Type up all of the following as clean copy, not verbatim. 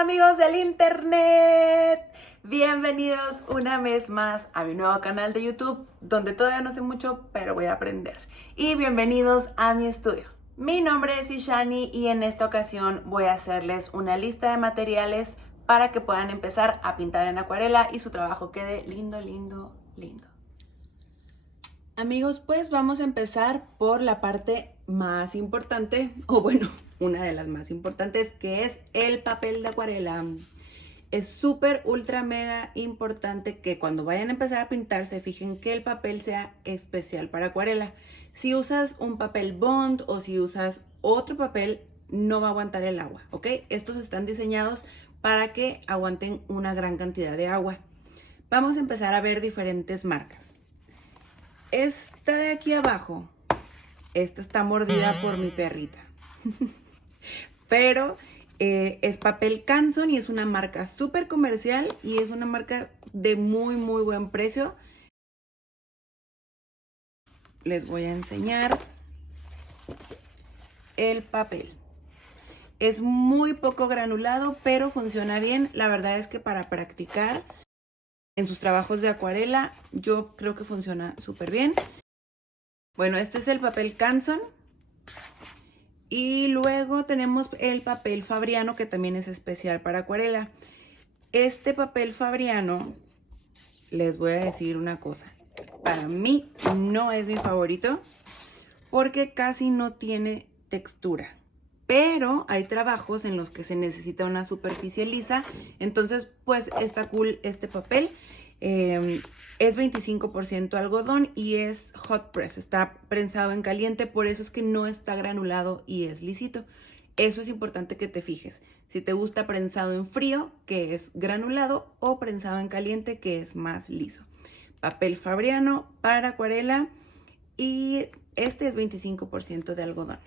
Hola amigos del internet, bienvenidos una vez más a mi nuevo canal de YouTube, donde todavía no sé mucho, pero voy a aprender. Y bienvenidos a mi estudio. Mi nombre es Ishani y en esta ocasión voy a hacerles una lista de materiales para que puedan empezar a pintar en acuarela y su trabajo quede lindo, lindo, lindo. Amigos, pues vamos a empezar por la parte más importante, o bueno, una de las más importantes, que es el papel de acuarela. Es súper, ultra, mega importante que cuando vayan a empezar a pintar se fijen que el papel sea especial para acuarela. Si usas un papel bond o si usas otro papel, no va a aguantar el agua, ¿ok? Estos están diseñados para que aguanten una gran cantidad de agua. Vamos a empezar a ver diferentes marcas. Esta de aquí abajo, esta está mordida por mi perrita. Pero es papel Canson y es una marca súper comercial y es una marca de muy, muy buen precio. Les voy a enseñar el papel. Es muy poco granulado, pero funciona bien. La verdad es que para practicar en sus trabajos de acuarela, yo creo que funciona súper bien. Bueno, este es el papel Canson. Y luego tenemos el papel Fabriano, que también es especial para acuarela. Este papel Fabriano, les voy a decir una cosa. Para mí no es mi favorito porque casi no tiene textura. Pero hay trabajos en los que se necesita una superficie lisa. Entonces, pues está cool este papel. Es 25% algodón y es hot press, está prensado en caliente, por eso es que no está granulado y es lisito. Eso es importante que te fijes. Si te gusta prensado en frío, que es granulado, o prensado en caliente, que es más liso. Papel Fabriano para acuarela y este es 25% de algodón.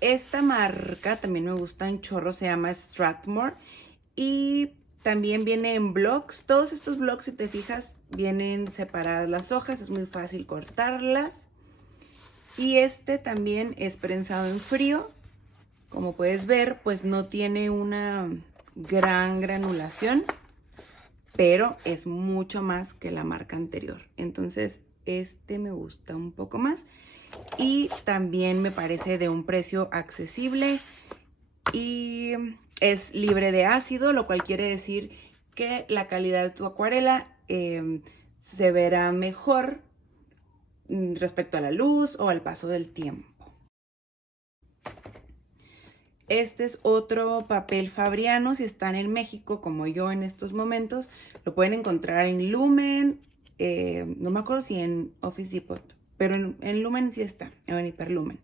Esta marca también me gusta un chorro, se llama Strathmore y también viene en blocks. Todos estos blocks, si te fijas, vienen separadas las hojas, es muy fácil cortarlas. Y este también es prensado en frío. Como puedes ver, pues no tiene una gran granulación, pero es mucho más que la marca anterior. Entonces, este me gusta un poco más. Y también me parece de un precio accesible y es libre de ácido, lo cual quiere decir que la calidad de tu acuarela se verá mejor respecto a la luz o al paso del tiempo. Este es otro papel Fabriano. Si están en México, como yo en estos momentos, lo pueden encontrar en Lumen, no me acuerdo si en Office Depot, pero en Lumen sí está, en Hiperlumen.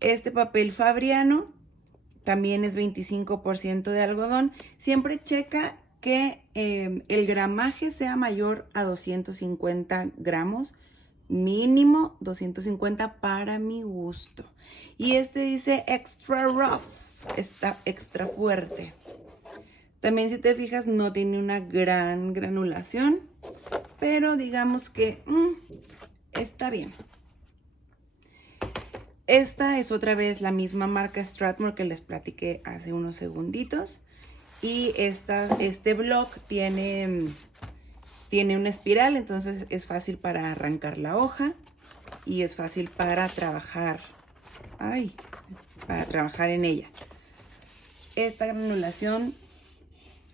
Este papel Fabriano también es 25% de algodón. Siempre checa que el gramaje sea mayor a 250 gramos. Mínimo 250 para mi gusto. Y este dice extra rough. Está extra fuerte. También si te fijas no tiene una gran granulación. Pero digamos que está bien. Esta es otra vez la misma marca Strathmore que les platiqué hace unos segunditos. Y este block tiene una espiral, entonces es fácil para arrancar la hoja y es fácil para trabajar, para trabajar en ella. Esta granulación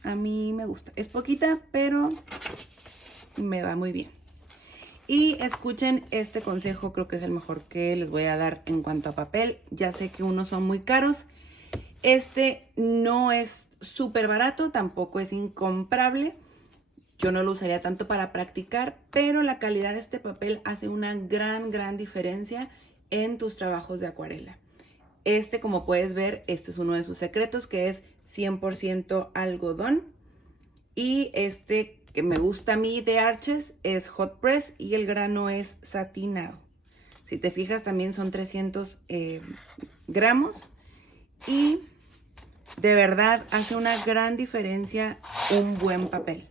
a mí me gusta. Es poquita, pero me va muy bien. Y escuchen este consejo, creo que es el mejor que les voy a dar en cuanto a papel. Ya sé que unos son muy caros. Este no es súper barato, tampoco es incomprable. Yo no lo usaría tanto para practicar, pero la calidad de este papel hace una gran diferencia en tus trabajos de acuarela. Como puedes ver, este es uno de sus secretos, que es 100% algodón. Y que me gusta a mí de Arches es hot press y el grano es satinado. Si te fijas, también son 300 gramos y de verdad hace una gran diferencia un buen papel.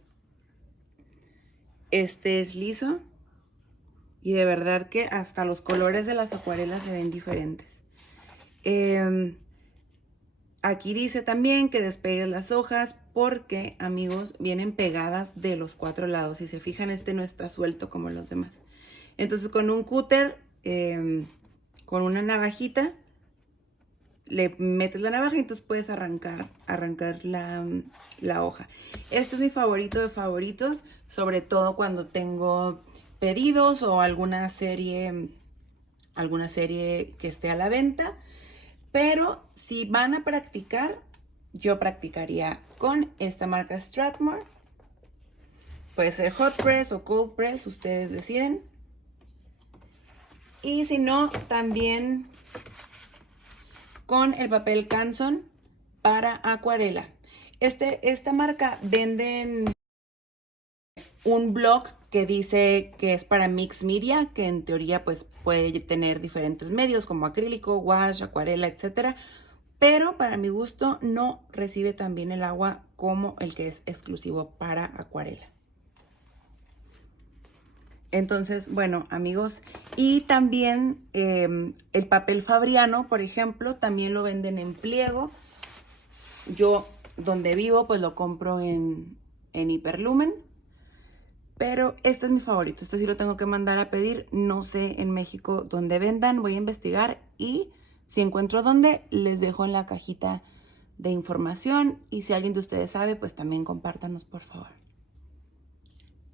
Este es liso y de verdad que hasta los colores de las acuarelas se ven diferentes. Aquí dice también que despegues las hojas porque, amigos, vienen pegadas de los 4 lados. Si se fijan, este no está suelto como los demás. Entonces con un cúter, con una navajita, le metes la navaja y entonces puedes arrancar la hoja. Este es mi favorito de favoritos, sobre todo cuando tengo pedidos o alguna serie que esté a la venta. Pero si van a practicar, yo practicaría con esta marca Strathmore. Puede ser hot press o cold press, ustedes deciden. Y si no, también con el papel Canson para acuarela. Esta marca venden un blog que dice que es para mix media, que en teoría pues puede tener diferentes medios como acrílico, wash, acuarela, etcétera. Pero para mi gusto no recibe tan bien el agua como el que es exclusivo para acuarela. Entonces, bueno, amigos, y también el papel Fabriano, por ejemplo, también lo venden en pliego. Yo, donde vivo, pues lo compro en Hiperlumen. Pero este es mi favorito, este sí lo tengo que mandar a pedir. No sé en México dónde vendan, voy a investigar y si encuentro dónde, les dejo en la cajita de información. Y si alguien de ustedes sabe, pues también compártanos, por favor.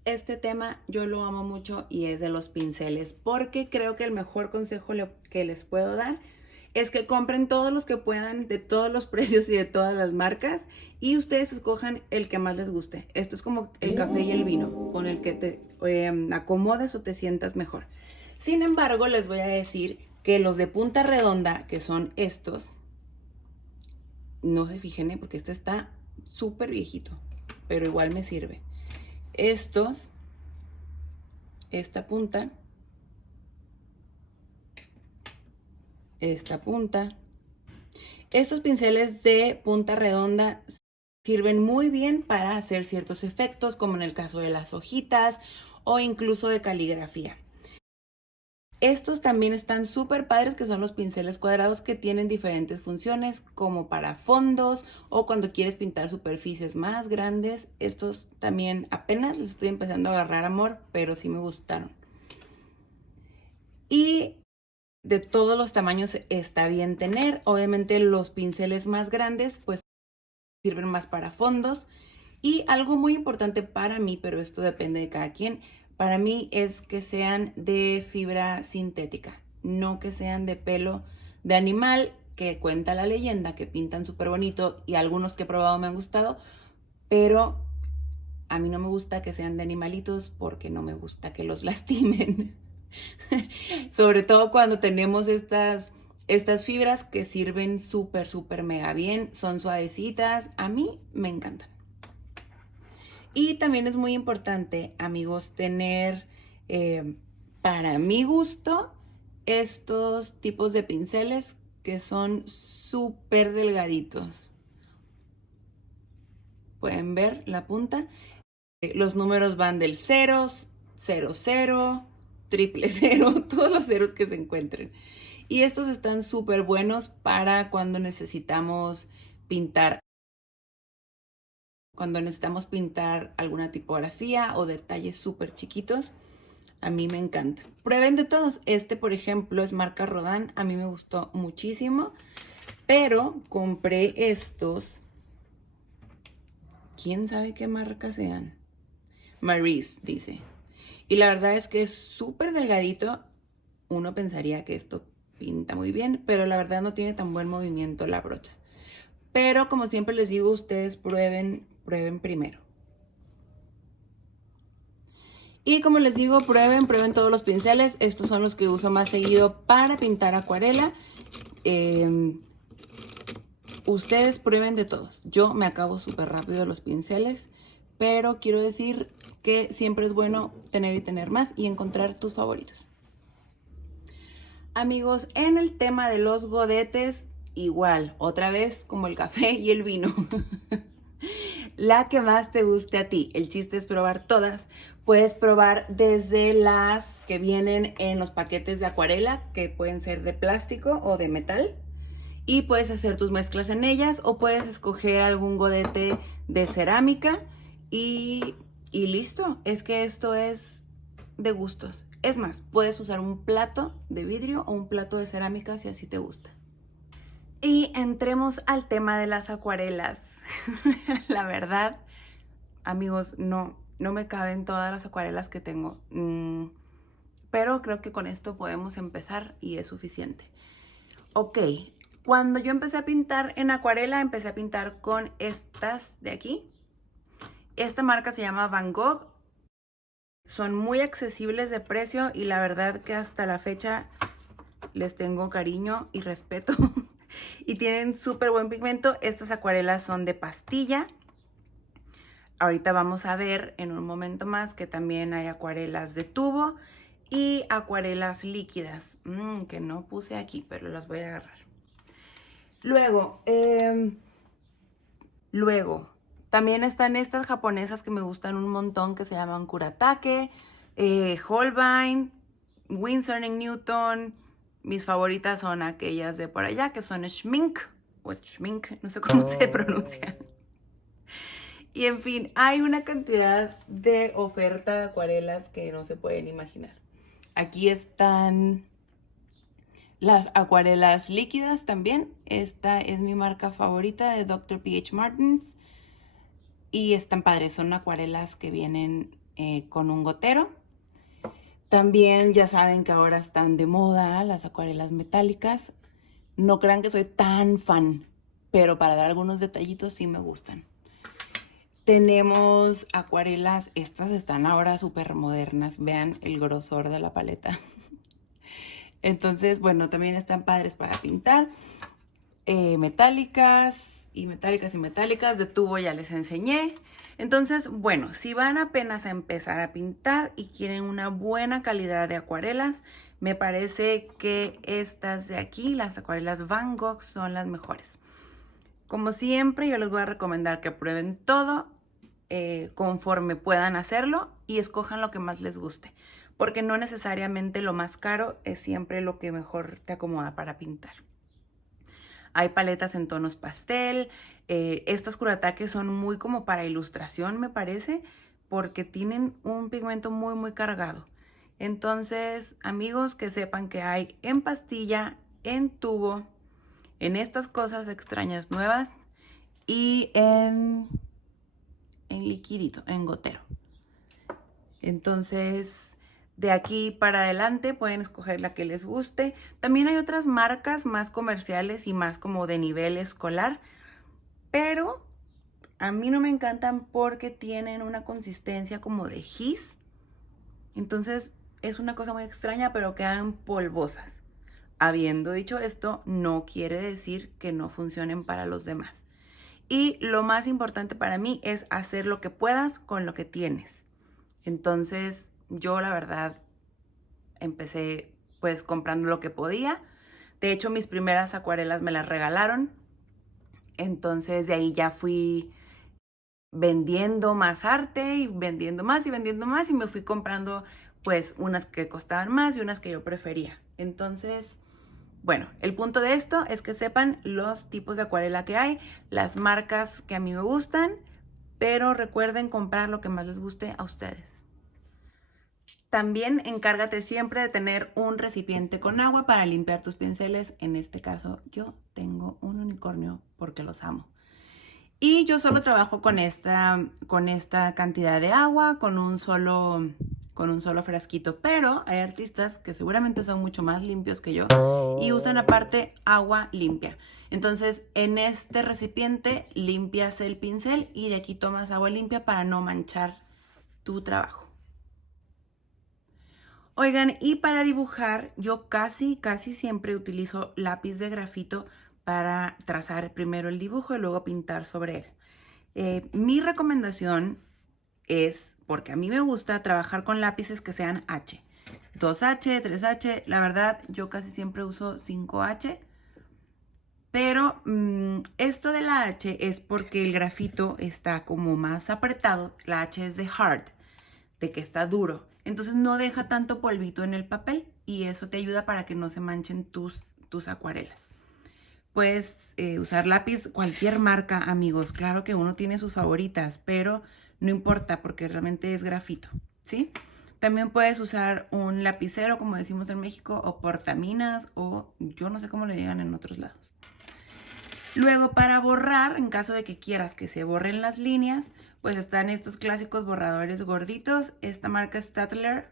Este tema yo lo amo mucho y es de los pinceles, porque creo que el mejor consejo que les puedo dar es que compren todos los que puedan, de todos los precios y de todas las marcas, y ustedes escojan el que más les guste. Esto es como el café y el vino, con el que te acomodes o te sientas mejor. Sin embargo, les voy a decir que los de punta redonda, que son estos, no se fijen, porque este está súper viejito, pero igual me sirve. Estos, esta punta, esta punta. Estos pinceles de punta redonda sirven muy bien para hacer ciertos efectos, como en el caso de las hojitas o incluso de caligrafía. Estos también están súper padres, que son los pinceles cuadrados, que tienen diferentes funciones, como para fondos o cuando quieres pintar superficies más grandes. Estos también apenas les estoy empezando a agarrar amor, pero sí me gustaron. Y de todos los tamaños está bien tener. Obviamente los pinceles más grandes pues sirven más para fondos. Y algo muy importante para mí, pero esto depende de cada quien, para mí es que sean de fibra sintética, no que sean de pelo de animal, que cuenta la leyenda que pintan súper bonito y algunos que he probado me han gustado, pero a mí no me gusta que sean de animalitos porque no me gusta que los lastimen. Sobre todo cuando tenemos estas fibras que sirven súper, súper mega bien, son suavecitas, a mí me encantan. Y también es muy importante, amigos, tener, para mi gusto, estos tipos de pinceles que son súper delgaditos. Pueden ver la punta. Los números van del 0, 0, 0, 000, todos los ceros que se encuentren. Y estos están súper buenos para cuando necesitamos pintar. Cuando necesitamos pintar alguna tipografía o detalles súper chiquitos, a mí me encanta. Prueben de todos. Este, por ejemplo, es marca Rodin. A mí me gustó muchísimo. Pero compré estos. ¿Quién sabe qué marca sean? Maurice, dice. Y la verdad es que es súper delgadito. Uno pensaría que esto pinta muy bien, pero la verdad no tiene tan buen movimiento la brocha. Pero como siempre les digo, ustedes prueben primero. Y como les digo, prueben todos los pinceles. Estos son los que uso más seguido para pintar acuarela. Ustedes prueben de todos. Yo me acabo súper rápido los pinceles, pero quiero decir que siempre es bueno tener y tener más y encontrar tus favoritos. Amigos, en el tema de los godetes, igual, otra vez como el café y el vino. La que más te guste a ti. El chiste es probar todas. Puedes probar desde las que vienen en los paquetes de acuarela, que pueden ser de plástico o de metal. y puedes hacer tus mezclas en ellas o puedes escoger algún godete de cerámica y listo. Es que esto es de gustos. Es más, puedes usar un plato de vidrio o un plato de cerámica si así te gusta. Y entremos al tema de las acuarelas. La verdad, amigos, no me caben todas las acuarelas que tengo. Pero creo que con esto podemos empezar y es suficiente. Ok, cuando yo empecé a pintar en acuarela, empecé a pintar con estas de aquí. Esta marca se llama Van Gogh. Son muy accesibles de precio y la verdad que hasta la fecha les tengo cariño y respeto. Y tienen súper buen pigmento. Estas acuarelas son de pastilla. Ahorita vamos a ver en un momento más que también hay acuarelas de tubo y acuarelas líquidas, que no puse aquí, pero las voy a agarrar. Luego, también están estas japonesas que me gustan un montón que se llaman Kuretake, Holbein, Winsor & Newton. Mis favoritas son aquellas de por allá que son Schmink o Schmink, no sé cómo se pronuncia. Y en fin, hay una cantidad de oferta de acuarelas que no se pueden imaginar. Aquí están las acuarelas líquidas también. Esta es mi marca favorita de Dr. P.H. Martins. Y están padres, son acuarelas que vienen con un gotero. También ya saben que ahora están de moda las acuarelas metálicas. No crean que soy tan fan, pero para dar algunos detallitos sí me gustan. Tenemos acuarelas, estas están ahora súper modernas. Vean el grosor de la paleta. Entonces, bueno, también están padres para pintar. Metálicas y metálicas y metálicas. De tubo ya les enseñé. Entonces, bueno, si van apenas a empezar a pintar y quieren una buena calidad de acuarelas, me parece que estas de aquí, las acuarelas Van Gogh, son las mejores. Como siempre, yo les voy a recomendar que prueben todo conforme puedan hacerlo y escojan lo que más les guste, porque no necesariamente lo más caro es siempre lo que mejor te acomoda para pintar. Hay paletas en tonos pastel. Estas Kuretake son muy como para ilustración, me parece, porque tienen un pigmento muy cargado. Entonces, amigos, que sepan que hay en pastilla, en tubo, en estas cosas extrañas nuevas y en liquidito, en gotero. Entonces, de aquí para adelante pueden escoger la que les guste. También hay otras marcas más comerciales y más como de nivel escolar, pero a mí no me encantan porque tienen una consistencia como de gis. Entonces es una cosa muy extraña, pero quedan polvosas. Habiendo dicho esto, no quiere decir que no funcionen para los demás. Y lo más importante para mí es hacer lo que puedas con lo que tienes. Entonces yo la verdad empecé pues comprando lo que podía. De hecho, mis primeras acuarelas me las regalaron. Entonces de ahí ya fui vendiendo más arte y vendiendo más y me fui comprando pues unas que costaban más y unas que yo prefería. Entonces, bueno, el punto de esto es que sepan los tipos de acuarela que hay, las marcas que a mí me gustan, pero recuerden comprar lo que más les guste a ustedes. También encárgate siempre de tener un recipiente con agua para limpiar tus pinceles. En este caso yo tengo un unicornio porque los amo. Y yo solo trabajo con esta cantidad de agua, con un solo frasquito. Pero hay artistas que seguramente son mucho más limpios que yo y usan aparte agua limpia. Entonces en este recipiente limpias el pincel y de aquí tomas agua limpia para no manchar tu trabajo. Oigan, y para dibujar yo casi siempre utilizo lápiz de grafito para trazar primero el dibujo y luego pintar sobre él. Mi recomendación es, porque a mí me gusta trabajar con lápices que sean H. 2H, 3H, la verdad yo casi siempre uso 5H. Pero esto de la H es porque el grafito está como más apretado. La H es de hard, de que está duro. Entonces no deja tanto polvito en el papel y eso te ayuda para que no se manchen tus acuarelas. Puedes usar lápiz, cualquier marca, amigos. Claro que uno tiene sus favoritas, pero no importa porque realmente es grafito, ¿sí? También puedes usar un lapicero, como decimos en México, o portaminas, o yo no sé cómo le digan en otros lados. Luego, para borrar, en caso de que quieras que se borren las líneas, pues están estos clásicos borradores gorditos. Esta marca Staedtler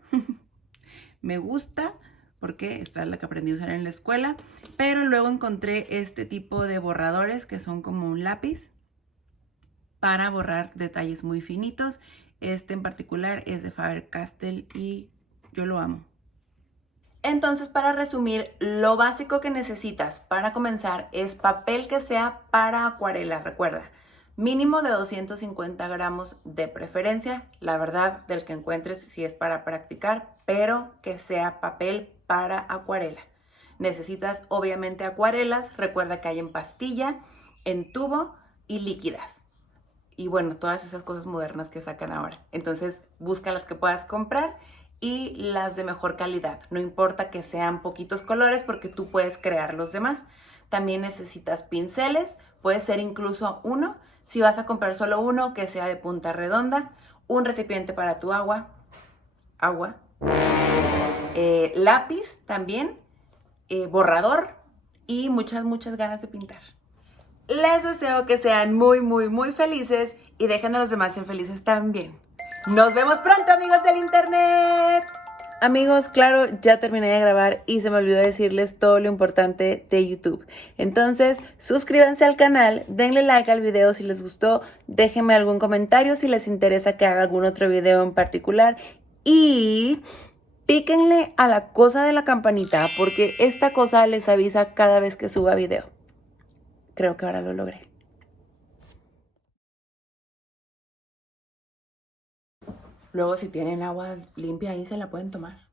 me gusta porque esta es la que aprendí a usar en la escuela. Pero luego encontré este tipo de borradores que son como un lápiz para borrar detalles muy finitos. Este en particular es de Faber-Castell y yo lo amo. Entonces, para resumir, lo básico que necesitas para comenzar es papel que sea para acuarela, recuerda, mínimo de 250 gramos de preferencia, la verdad, del que encuentres si es para practicar, pero que sea papel para acuarela. Necesitas obviamente acuarelas, recuerda que hay en pastilla, en tubo y líquidas. Y bueno, todas esas cosas modernas que sacan ahora. Entonces, busca las que puedas comprar y las de mejor calidad. No importa que sean poquitos colores porque tú puedes crear los demás. También necesitas pinceles, puede ser incluso uno. Si vas a comprar solo uno, que sea de punta redonda. Un recipiente para tu agua. Lápiz también. Borrador y muchas ganas de pintar. Les deseo que sean muy felices y dejen a los demás ser felices también. Nos vemos pronto, amigos del internet. Amigos, claro, ya terminé de grabar y se me olvidó decirles todo lo importante de YouTube. Entonces, suscríbanse al canal, denle like al video si les gustó, déjenme algún comentario si les interesa que haga algún otro video en particular y píquenle a la cosa de la campanita porque esta cosa les avisa cada vez que suba video. Creo que ahora lo logré. Luego, si tienen agua limpia ahí, se la pueden tomar.